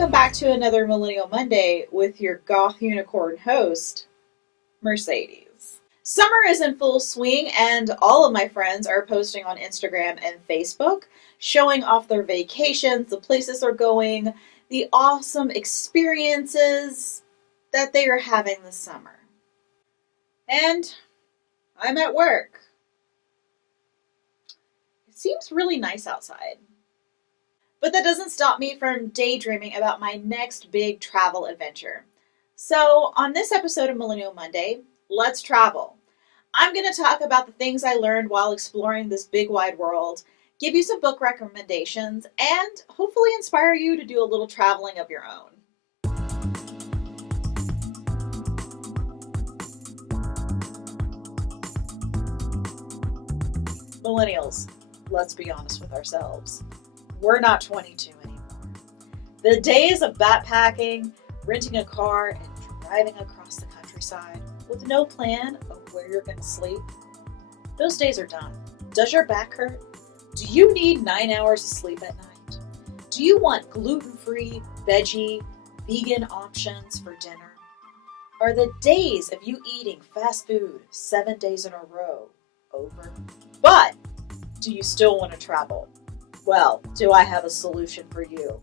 welcome back to another Millennial Monday with your goth unicorn host, Mercedes. Summer is in full swing, and all of my friends are posting on Instagram and Facebook, showing off their vacations, the places they're going, the awesome experiences that they are having this summer. And I'm at work. It seems really nice outside. But that doesn't stop me from daydreaming about my next big travel adventure. So, on this episode of Millennial Monday, let's travel. I'm going to talk about the things I learned while exploring this big wide world, give you some book recommendations, and hopefully inspire you to do a little traveling of your own. Millennials, let's be honest with ourselves. We're not 22 anymore. The days of backpacking, renting a car, and driving across the countryside with no plan of where you're going to sleep, those days are done. Does your back hurt? Do you need 9 hours of sleep at night? Do you want gluten-free, veggie, vegan options for dinner? Are the days of you eating fast food 7 days in a row over? But do you still want to travel? Well, do I have a solution for you?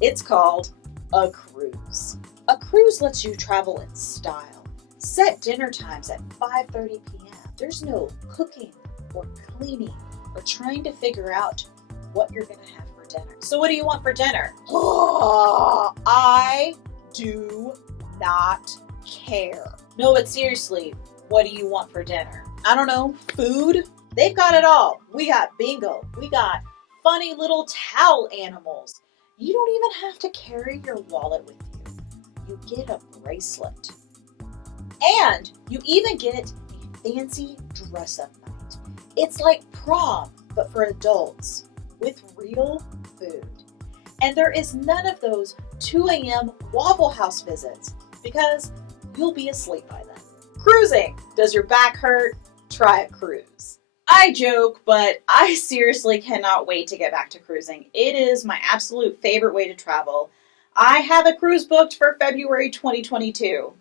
It's called a cruise. A cruise lets you travel in style. Set dinner times at 5:30 p.m. There's no cooking or cleaning or trying to figure out what you're going to have for dinner. So what do you want for dinner? Oh, I do not care. No, but seriously, what do you want for dinner? I don't know, food? They've got it all. We got bingo. We got funny little towel animals. You don't even have to carry your wallet with you. You get a bracelet. And you even get a fancy dress-up night. It's like prom, but for adults, with real food. And there is none of those 2 a.m. Waffle House visits, because you'll be asleep by then. Cruising. Does your back hurt? Try a cruise. I joke, but I seriously cannot wait to get back to cruising. It is my absolute favorite way to travel. I have a cruise booked for February 2022.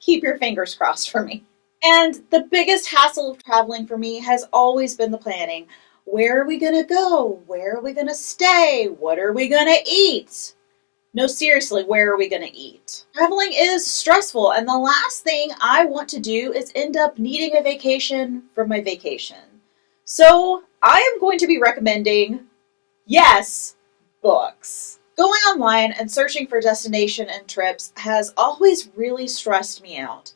Keep your fingers crossed for me. And the biggest hassle of traveling for me has always been the planning. Where are we going to go? Where are we going to stay? What are we going to eat? No, seriously, where are we going to eat? Traveling is stressful, and the last thing I want to do is end up needing a vacation from my vacation. So I am going to be recommending, yes, books. Going online and searching for destination and trips has always really stressed me out.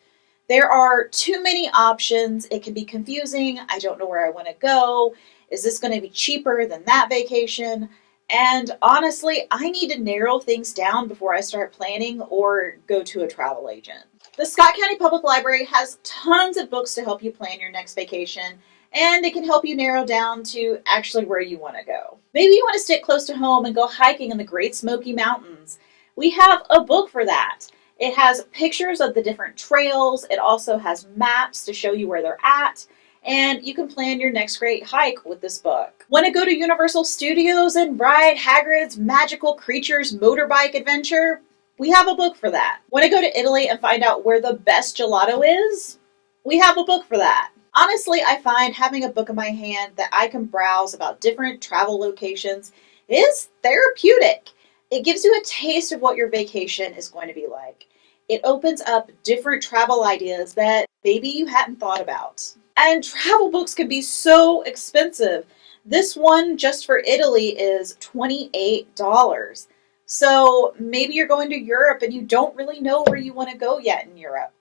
There are too many options. It can be confusing. I don't know where I want to go. Is this going to be cheaper than that vacation? And honestly, I need to narrow things down before I start planning or go to a travel agent. The Scott County Public Library has tons of books to help you plan your next vacation, and it can help you narrow down to actually where you want to go. Maybe you want to stick close to home and go hiking in the Great Smoky Mountains. We have a book for that. It has pictures of the different trails. It also has maps to show you where they're at. And you can plan your next great hike with this book. Want to go to Universal Studios and ride Hagrid's Magical Creatures motorbike adventure? We have a book for that. Want to go to Italy and find out where the best gelato is? We have a book for that. Honestly, I find having a book in my hand that I can browse about different travel locations is therapeutic. It gives you a taste of what your vacation is going to be like. It opens up different travel ideas that maybe you hadn't thought about. And travel books can be so expensive. This one just for Italy is $28. So maybe you're going to Europe and you don't really know where you want to go yet in Europe.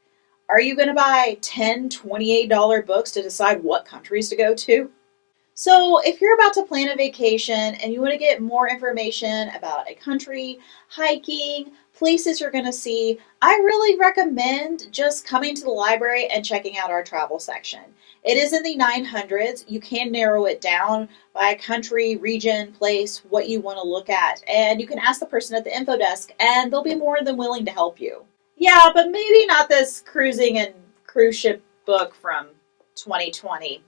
Are you going to buy $10, $28 books to decide what countries to go to? So if you're about to plan a vacation and you want to get more information about a country, hiking, places you're going to see, I really recommend just coming to the library and checking out our travel section. It is in the 900s. You can narrow it down by country, region, place, what you want to look at. And you can ask the person at the info desk and they'll be more than willing to help you. Yeah, but maybe not this cruising and cruise ship book from 2020.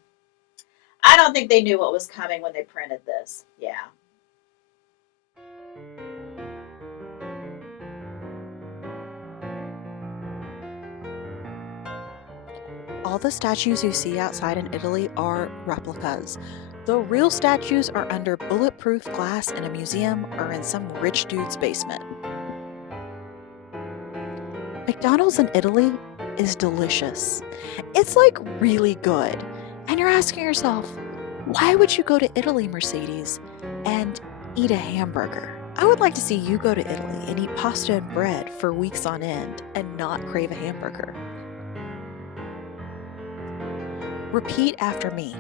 I don't think they knew what was coming when they printed this. Yeah. All the statues you see outside in Italy are replicas. The real statues are under bulletproof glass in a museum or in some rich dude's basement. McDonald's in Italy is delicious. It's like really good. And you're asking yourself, why would you go to Italy, Mercedes, and eat a hamburger? I would like to see you go to Italy and eat pasta and bread for weeks on end and not crave a hamburger. Repeat after me.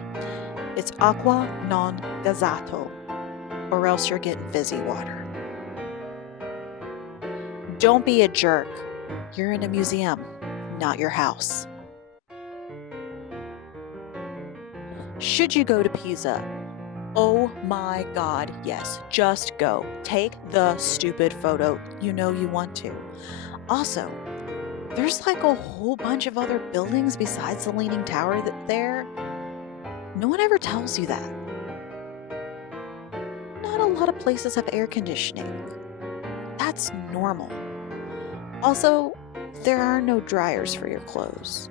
It's acqua non gazzato, or else you're getting fizzy water. Don't be a jerk. You're in a museum, not your house. Should you go to Pisa? Oh my God, yes. Just go. Take the stupid photo. You know you want to. Also, there's like a whole bunch of other buildings besides the Leaning Tower there. No one ever tells you that. Not a lot of places have air conditioning. That's normal. Also, there are no dryers for your clothes.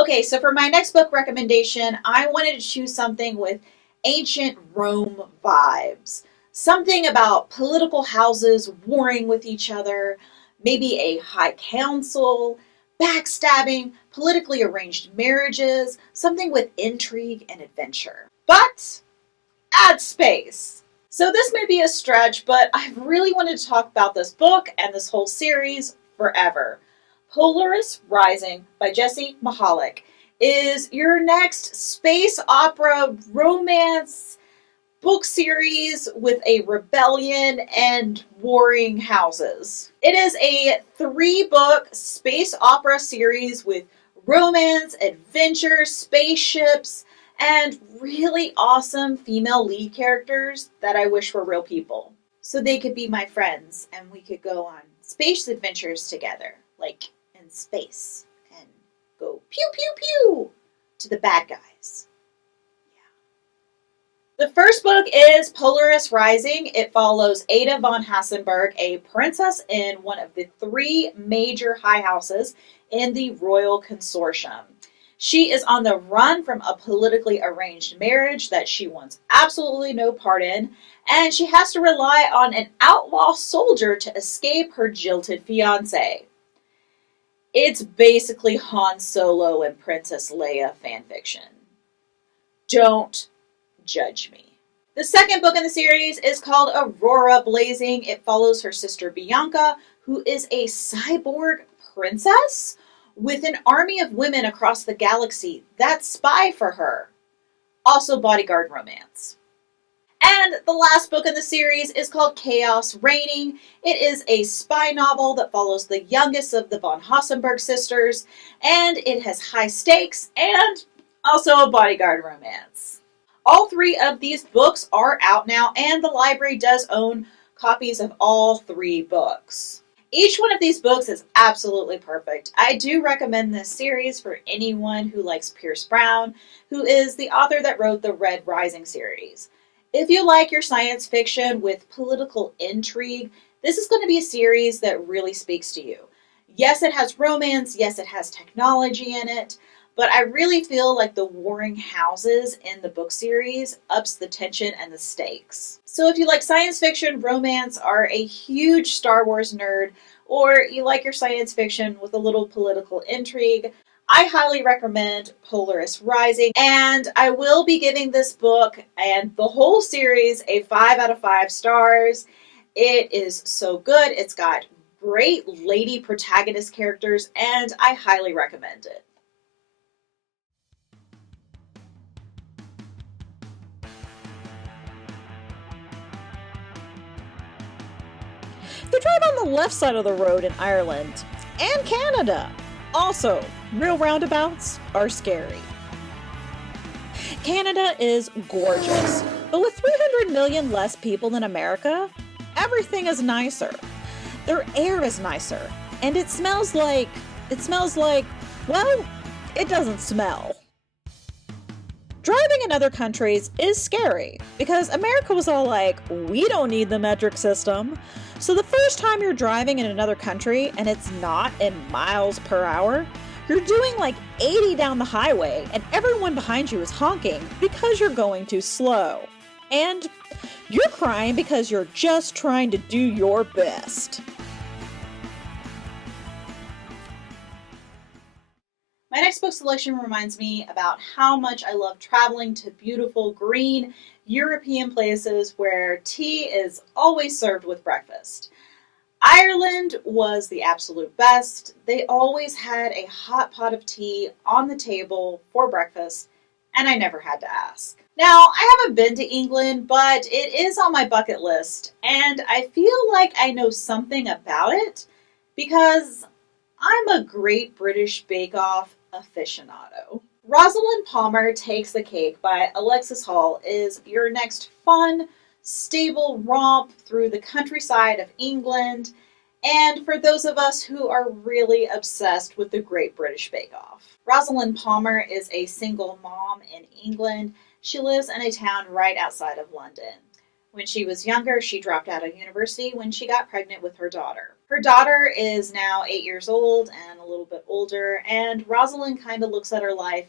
Okay, so for my next book recommendation, I wanted to choose something with ancient Rome vibes. Something about political houses warring with each other, maybe a high council, backstabbing, politically arranged marriages, something with intrigue and adventure. But add space. So this may be a stretch, but I really wanted to talk about this book and this whole series forever. Polaris Rising by Jessie Mihalik is your next space opera romance book series with a rebellion and warring houses. It is a 3-book space opera series with romance, adventure, spaceships, and really awesome female lead characters that I wish were real people. So they could be my friends and we could go on space adventures together, like in space, and go pew pew pew to the bad guys. The first book is Polaris Rising. It follows Ada von Hassenberg, a princess in one of the 3 major high houses in the royal consortium. She is on the run from a politically arranged marriage that she wants absolutely no part in, and she has to rely on an outlaw soldier to escape her jilted fiancé. It's basically Han Solo and Princess Leia fanfiction. Don't judge me. The second book in the series is called Aurora Blazing. It follows her sister Bianca, who is a cyborg princess with an army of women across the galaxy that spy for her. Also bodyguard romance. And the last book in the series is called Chaos Reigning. It is a spy novel that follows the youngest of the von Hassenberg sisters, and it has high stakes and also a bodyguard romance. All 3 of these books are out now, and the library does own copies of all 3 books. Each one of these books is absolutely perfect. I do recommend this series for anyone who likes Pierce Brown, who is the author that wrote the Red Rising series. If you like your science fiction with political intrigue, this is going to be a series that really speaks to you. Yes, it has romance. Yes, it has technology in it. But I really feel like the warring houses in the book series ups the tension and the stakes. So if you like science fiction, romance, are a huge Star Wars nerd, or you like your science fiction with a little political intrigue, I highly recommend Polaris Rising. And I will be giving this book and the whole series a 5 out of 5 stars. It is so good. It's got great lady protagonist characters, and I highly recommend it. They drive on the left side of the road in Ireland and Canada. Also, real roundabouts are scary. Canada is gorgeous, but with 300 million less people than America, everything is nicer. Their air is nicer, and it smells like, well, it doesn't smell. Driving in other countries is scary because America was all like, we don't need the metric system. So the first time you're driving in another country and it's not in miles per hour, You're doing like 80 down the highway and everyone behind you is honking because you're going too slow. And you're crying because you're just trying to do your best. My next book selection reminds me about how much I love traveling to beautiful green European places where tea is always served with breakfast. Ireland was the absolute best. They always had a hot pot of tea on the table for breakfast, and I never had to ask. Now, I haven't been to England, but it is on my bucket list, and I feel like I know something about it because I'm a Great British Bake Off aficionado. Rosalind Palmer Takes the Cake by Alexis Hall is your next fun, stable romp through the countryside of England, and for those of us who are really obsessed with the Great British Bake Off. Rosalind Palmer is a single mom in England. She lives in a town right outside of London. When she was younger, she dropped out of university when she got pregnant with her daughter. Her daughter is now 8 years old and a little bit older, and Rosalind kind of looks at her life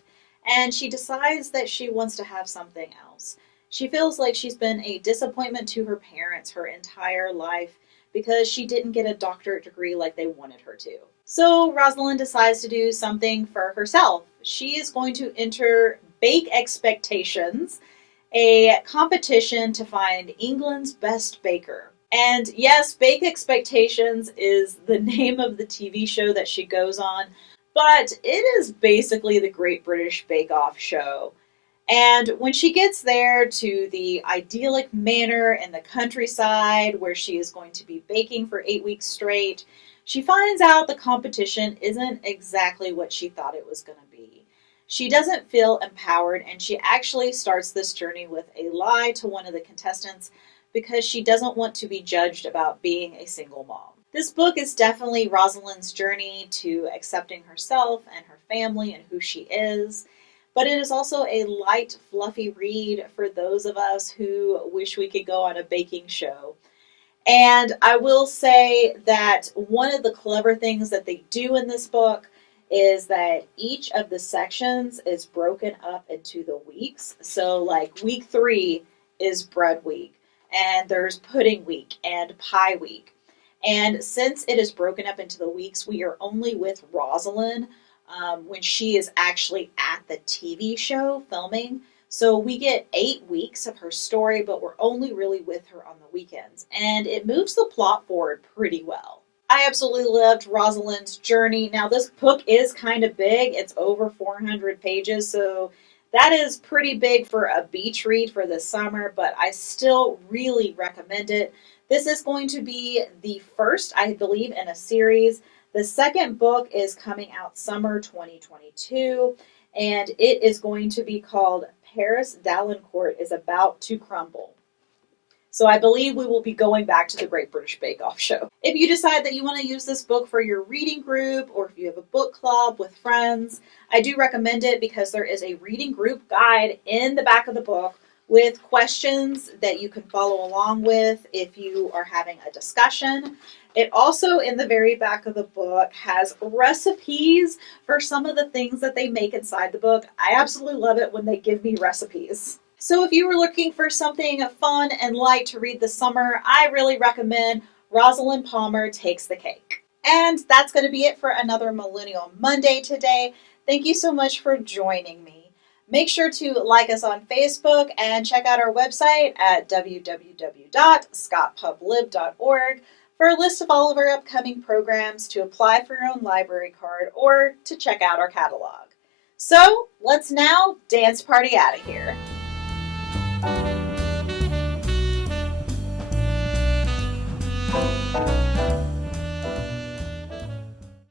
and she decides that she wants to have something else. She feels like she's been a disappointment to her parents her entire life because she didn't get a doctorate degree like they wanted her to. So Rosalind decides to do something for herself. She is going to enter Bake Expectations, a competition to find England's best baker. And yes, Bake Expectations is the name of the TV show that she goes on, but it is basically the Great British Bake Off show. And when she gets there to the idyllic manor in the countryside where she is going to be baking for 8 weeks straight, she finds out the competition isn't exactly what she thought it was going to be. She doesn't feel empowered, and she actually starts this journey with a lie to one of the contestants because she doesn't want to be judged about being a single mom. This book is definitely Rosalind's journey to accepting herself and her family and who she is, but it is also a light, fluffy read for those of us who wish we could go on a baking show. And I will say that one of the clever things that they do in this book is that each of the sections is broken up into the weeks. So like week 3 is bread week, and there's pudding week and pie week. And since it is broken up into the weeks, we are only with Rosalind when she is actually at the TV show filming. So we get 8 weeks of her story, but we're only really with her on the weekends. And it moves the plot forward pretty well. I absolutely loved Rosalind's journey. Now, this book is kind of big. It's over 400 pages, so that is pretty big for a beach read for the summer, but I still really recommend it. This is going to be the first, I believe, in a series. The second book is coming out summer 2022, and it is going to be called Paris Dalincourt is About to Crumble. So I believe we will be going back to the Great British Bake Off show. If you decide that you want to use this book for your reading group, or if you have a book club with friends, I do recommend it because there is a reading group guide in the back of the book with questions that you can follow along with if you are having a discussion. It also, in the very back of the book, has recipes for some of the things that they make inside the book. I absolutely love it when they give me recipes. So if you were looking for something fun and light to read this summer, I really recommend Rosalind Palmer Takes the Cake. And that's going to be it for another Millennial Monday today. Thank you so much for joining me. Make sure to like us on Facebook and check out our website at www.scottpublib.org for a list of all of our upcoming programs, to apply for your own library card, or to check out our catalog. So let's now dance party out of here.